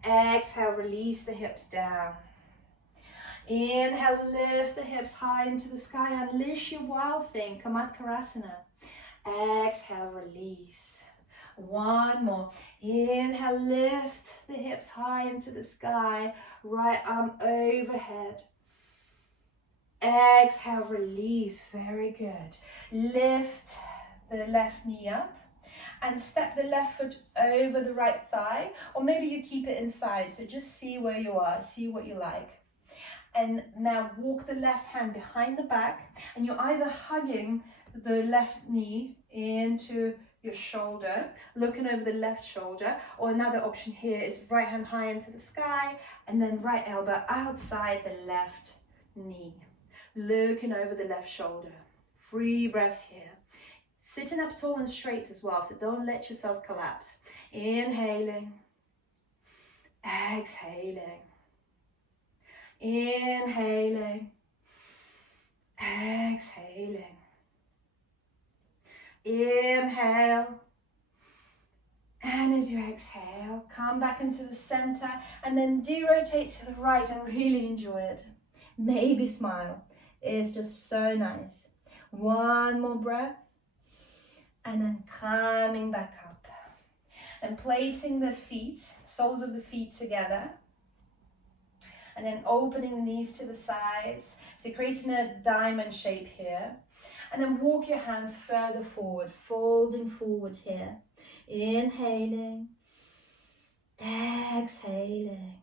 Exhale, release the hips down. Inhale, lift the hips high into the sky. Unleash your wild thing, Kamatkarasana. Exhale, release. 1 more. Inhale, lift the hips high into the sky. Right arm overhead. Exhale, release. Very good. Lift the left knee up and step the left foot over the right thigh, or maybe you keep it inside, so just see where you are, see what you like. And now walk the left hand behind the back, and you're either hugging the left knee into your shoulder, looking over the left shoulder, or another option here is right hand high into the sky, and then right elbow outside the left knee, looking over the left shoulder. 3 breaths here. Sitting up tall and straight as well, so don't let yourself collapse. Inhaling, exhaling, inhaling, exhaling. Inhale, and as you exhale, come back into the center and then de-rotate to the right and really enjoy it. Maybe smile. It's just so nice. 1 more breath. And then coming back up and placing the feet, soles of the feet together, and then opening the knees to the sides, so creating a diamond shape here, and then walk your hands further forward, folding forward here, inhaling, exhaling,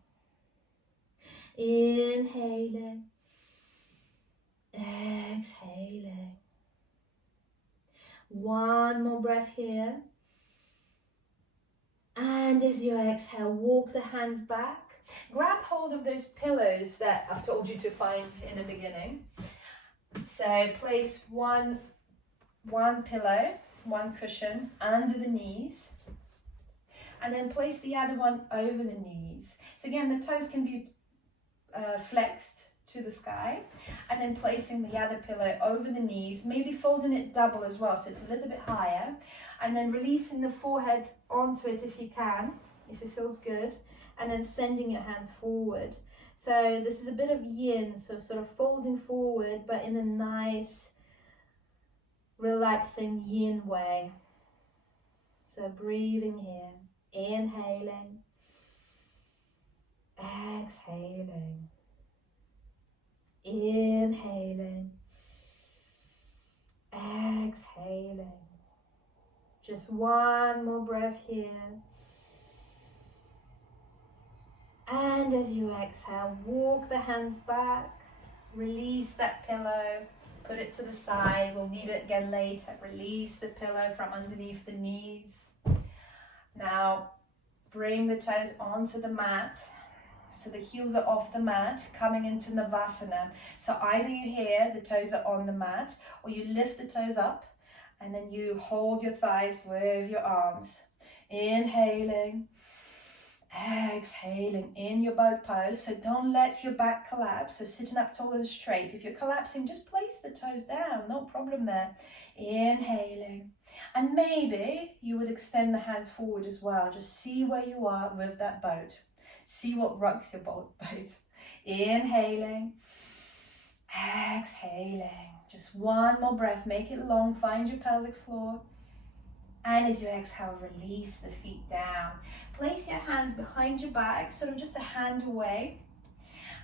inhaling, exhaling. 1 more breath here. And as you exhale, walk the hands back. Grab hold of those pillows that I've told you to find in the beginning. So place one pillow, 1 cushion under the knees. And then place the other one over the knees. So again, the toes can be flexed to the sky, and then placing the other pillow over the knees, maybe folding it double as well, so it's a little bit higher, and then releasing the forehead onto it if you can, if it feels good, and then sending your hands forward. So this is a bit of yin, so sort of folding forward, but in a nice, relaxing yin way. So breathing here, inhaling, exhaling, inhaling, exhaling. Just 1 more breath here. And as you exhale, walk the hands back, release that pillow, put it to the side. We'll need it again later. Release the pillow from underneath the knees. Now, bring the toes onto the mat. So the heels are off the mat, coming into Navasana. So either you here, the toes are on the mat, or you lift the toes up and then you hold your thighs with your arms. Inhaling, exhaling in your boat pose. So don't let your back collapse. So sitting up tall and straight. If you're collapsing, just place the toes down, no problem there. Inhaling. And maybe you would extend the hands forward as well. Just see where you are with that boat. See what rocks your boat. Inhaling, exhaling. Just one more breath. Make it long. Find your pelvic floor. And as you exhale, release the feet down. Place your hands behind your back, sort of just a hand away.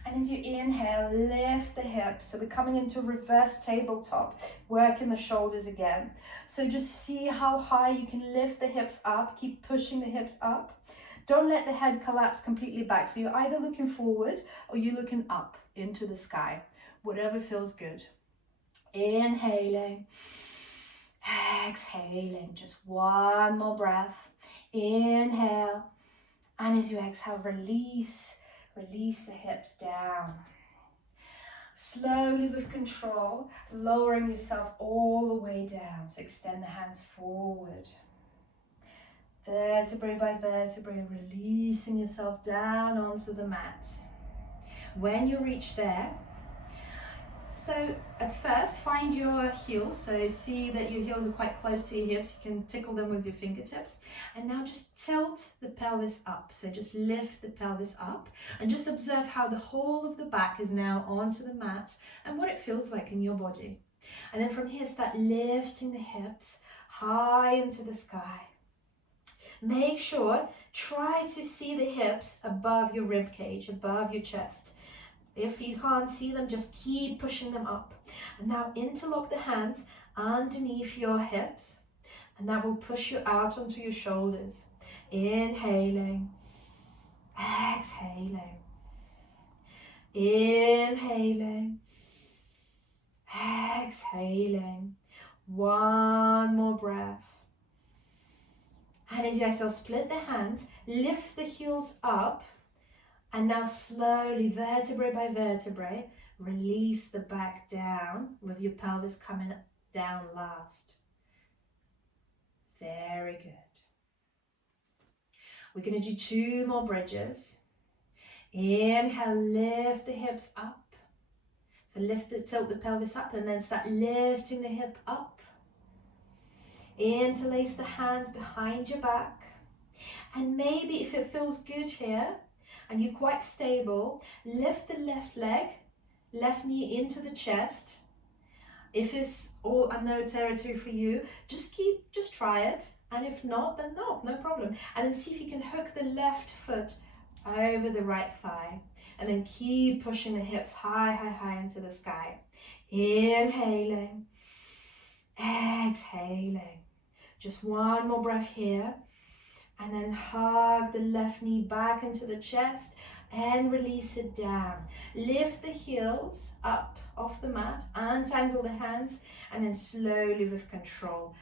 And as you inhale, lift the hips. So we're coming into reverse tabletop, working the shoulders again. So just see how high you can lift the hips up. Keep pushing the hips up. Don't let the head collapse completely back. So you're either looking forward or you're looking up into the sky. Whatever feels good. Inhaling. Exhaling. Just one more breath. Inhale. And as you exhale, release the hips down. Slowly with control, lowering yourself all the way down. So extend the hands forward. Vertebrae by vertebrae, releasing yourself down onto the mat. When you reach there, so at first find your heels, so see that your heels are quite close to your hips, you can tickle them with your fingertips, and now just tilt the pelvis up, so just lift the pelvis up and just observe how the whole of the back is now onto the mat and what it feels like in your body. And then from here start lifting the hips high into the sky. Make sure, try to see the hips above your rib cage, above your chest. If you can't see them, just keep pushing them up. And now interlock the hands underneath your hips. And that will push you out onto your shoulders. Inhaling. Exhaling. Inhaling. Exhaling. One more breath. And as you exhale, split the hands, lift the heels up. And now slowly, vertebrae by vertebrae, release the back down with your pelvis coming down last. Very good. We're going to do 2 more bridges. Inhale, lift the hips up. So tilt the pelvis up and then start lifting the hip up. Interlace the hands behind your back. And maybe if it feels good here, and you're quite stable, lift the left leg, left knee into the chest. If it's all unknown territory for you, just try it. And if not, then no problem. And then see if you can hook the left foot over the right thigh. And then keep pushing the hips high into the sky. Inhaling, exhaling. Just one more breath here. And then hug the left knee back into the chest and release it down. Lift the heels up off the mat, untangle the hands, and then slowly with control,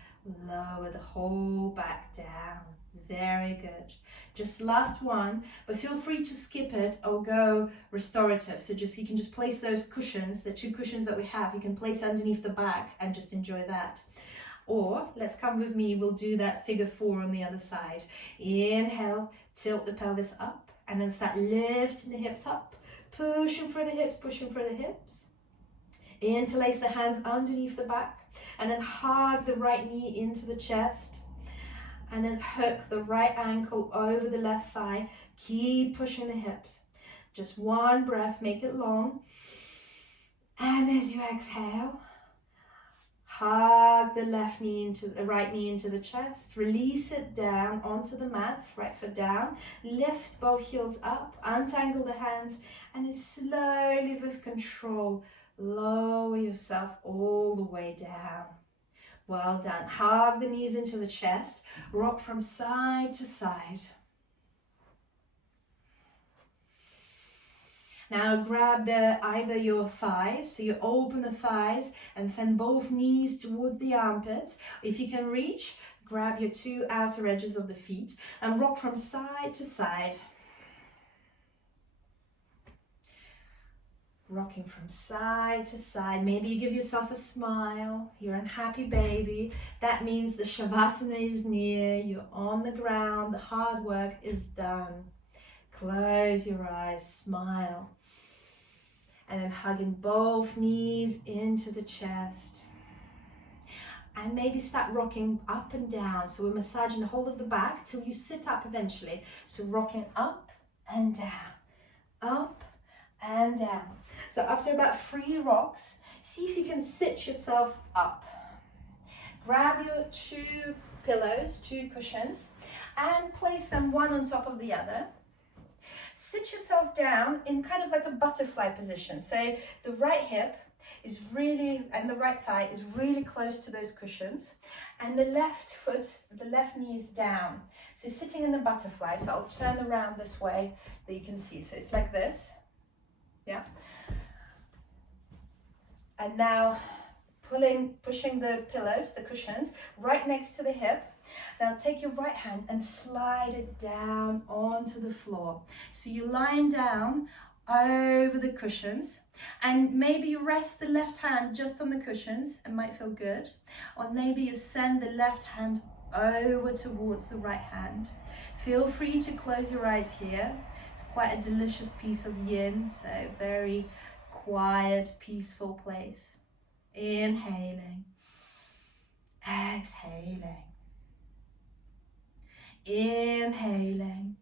lower the whole back down. Very good. Just last one, but feel free to skip it or go restorative. So you can just place those cushions, the 2 cushions that we have, you can place underneath the back and just enjoy that. Or let's come with me, we'll do that figure 4 on the other side. Inhale, tilt the pelvis up and then start lifting the hips up, pushing for the hips, Interlace the hands underneath the back and then hug the right knee into the chest and then hook the right ankle over the left thigh. Keep pushing the hips. Just one breath, make it long. And as you exhale, hug the right knee into the chest, release it down onto the mat, right foot down, lift both heels up, untangle the hands, and then slowly with control, lower yourself all the way down. Well done. Hug the knees into the chest, rock from side to side. Now grab either your thighs, so you open the thighs and send both knees towards the armpits. If you can reach, grab your 2 outer edges of the feet and rock from side to side. Rocking from side to side. Maybe you give yourself a smile. You're a happy baby. That means the Shavasana is near. You're on the ground. The hard work is done. Close your eyes. Smile. And then hugging both knees into the chest. And maybe start rocking up and down. So we're massaging the whole of the back till you sit up eventually. So rocking up and down. Up and down. So after about 3 rocks, see if you can sit yourself up. Grab your 2 pillows, 2 cushions, and place them one on top of the other. Sit yourself down in kind of like a butterfly position. So the right hip is really, and the right thigh is really close to those cushions. And the left foot, the left knee is down. So sitting in the butterfly, so I'll turn around this way that you can see. So it's like this, yeah. And now pushing the pillows, the cushions, right next to the hip. Now take your right hand and slide it down onto the floor. So you're lying down over the cushions, and maybe you rest the left hand just on the cushions. It might feel good. Or maybe you send the left hand over towards the right hand. Feel free to close your eyes here. It's quite a delicious piece of yin, so very quiet, peaceful place. Inhaling, exhaling, inhaling,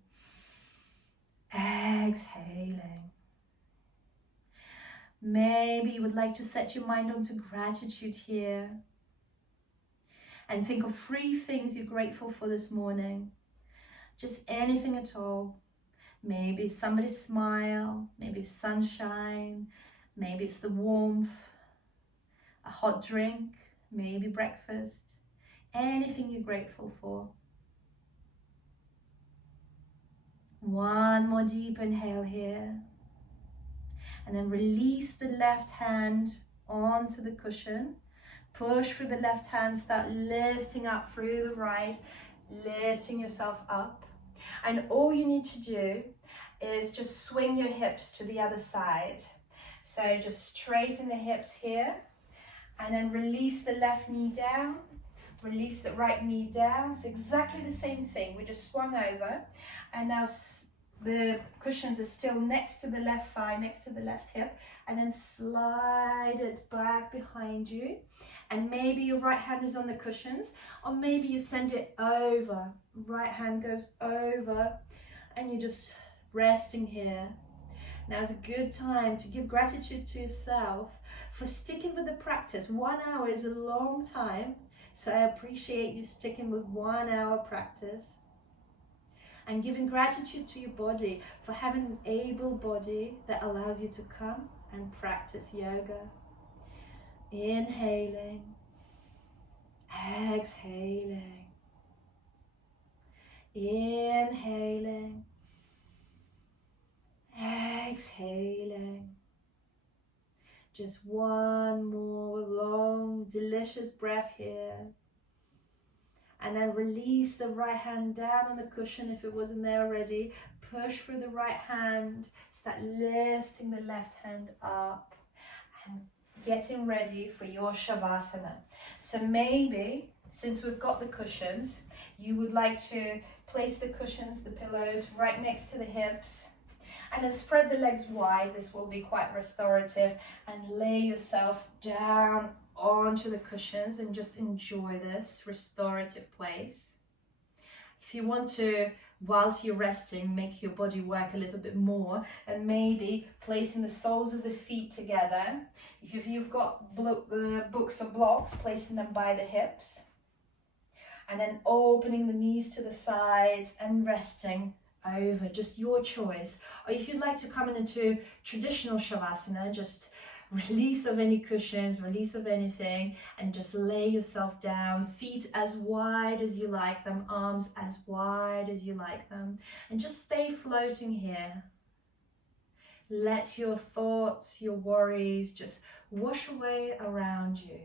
exhaling. Maybe you would like to set your mind onto gratitude here and think of 3 things you're grateful for this morning. Just anything at all. Maybe somebody's smile, maybe sunshine, maybe it's the warmth, a hot drink, maybe breakfast, anything you're grateful for. One more deep inhale here. And then release the left hand onto the cushion. Push through the left hand, start lifting up through the right, lifting yourself up. And all you need to do is just swing your hips to the other side. So just straighten the hips here, and then release the left knee down, release the right knee down. It's exactly the same thing. We just swung over, and now the cushions are still next to the left thigh, next to the left hip, and then slide it back behind you. And maybe your right hand is on the cushions, or maybe you send it over. Right hand goes over, and you're just resting here. Now is a good time to give gratitude to yourself for sticking with the practice. 1 hour is a long time, so I appreciate you sticking with 1 hour practice. And giving gratitude to your body for having an able body that allows you to come and practice yoga. Inhaling, exhaling, inhaling, exhaling. Just one more long, delicious breath here. And then release the right hand down on the cushion if it wasn't there already. Push through the right hand. Start lifting the left hand up and getting ready for your Shavasana. So maybe, since we've got the cushions, you would like to place the cushions, the pillows, right next to the hips. And then spread the legs wide. This will be quite restorative. And lay yourself down onto the cushions and just enjoy this restorative place. If you want to, whilst you're resting, make your body work a little bit more, and maybe placing the soles of the feet together. If you've got books or blocks, placing them by the hips. And then opening the knees to the sides and resting over, just your choice. Or if you'd like to come into traditional Shavasana, just release of any cushions, release of anything, and just lay yourself down, feet as wide as you like them, arms as wide as you like them, and just stay floating here. Let your thoughts, your worries just wash away around you.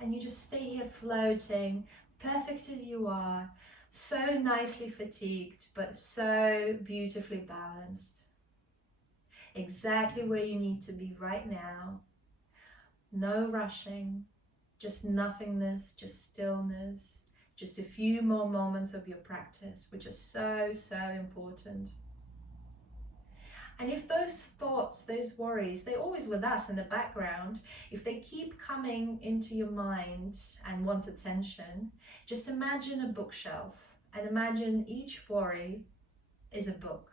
And you just stay here floating, perfect as you are, so nicely fatigued, but so beautifully balanced. exactly where you need to be right now. No rushing, just nothingness, just stillness, just a few more moments of your practice, which is so, so important. And if those thoughts, those worries, they're always with us in the background, if they keep coming into your mind and want attention, just imagine a bookshelf and imagine each worry is a book.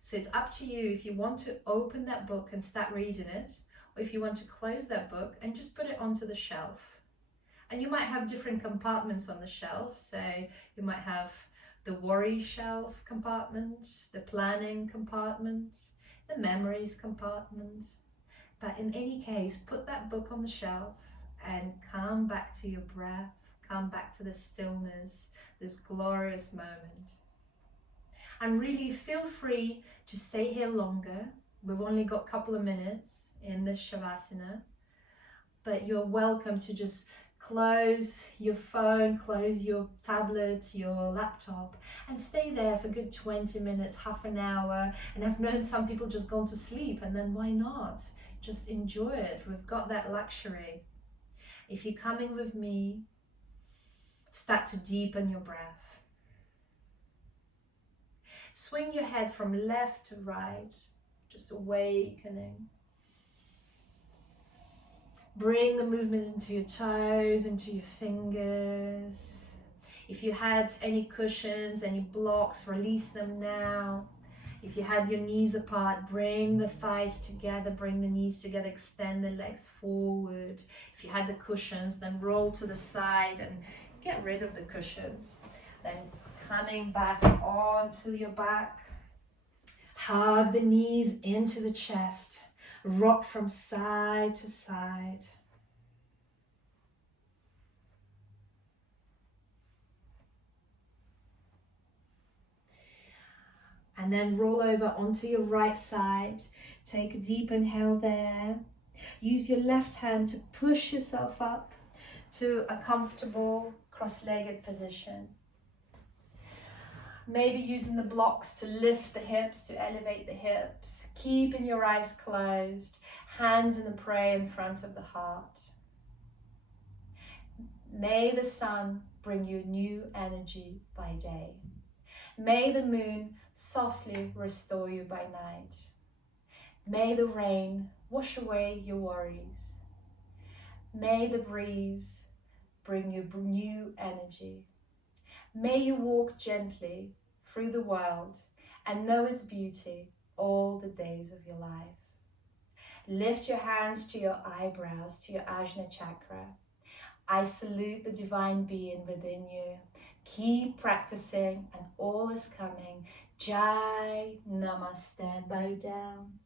So it's up to you if you want to open that book and start reading it, or if you want to close that book and just put it onto the shelf. And you might have different compartments on the shelf. So you might have the worry shelf compartment, the planning compartment, the memories compartment. But in any case, put that book on the shelf and come back to your breath, come back to the stillness, this glorious moment. And really feel free to stay here longer. We've only got a couple of minutes in this Shavasana, but you're welcome to just close your phone, close your tablet, your laptop, and stay there for a good 20 minutes, half an hour. And I've known some people just gone to sleep, and then why not? Just enjoy it. We've got that luxury. If you're coming with me, start to deepen your breath. Swing your head from left to right, just awakening. Bring the movement into your toes, into your fingers. If you had any cushions, any blocks, release them now. If you had your knees apart, bring the thighs together, bring the knees together, extend the legs forward. If you had the cushions, then roll to the side and get rid of the cushions. Then coming back onto your back. Hug the knees into the chest. Rock from side to side. And then roll over onto your right side. Take a deep inhale there. Use your left hand to push yourself up to a comfortable cross-legged position. Maybe using the blocks to lift the hips, to elevate the hips. Keeping your eyes closed, hands in the prayer in front of the heart. May the sun bring you new energy by day. May the moon softly restore you by night. May the rain wash away your worries. May the breeze bring you new energy. May you walk gently through the world and know its beauty all the days of your life. Lift your hands to your eyebrows, to your Ajna chakra. I salute the divine being within you. Keep practicing and all is coming. Jai Namaste. Bow down.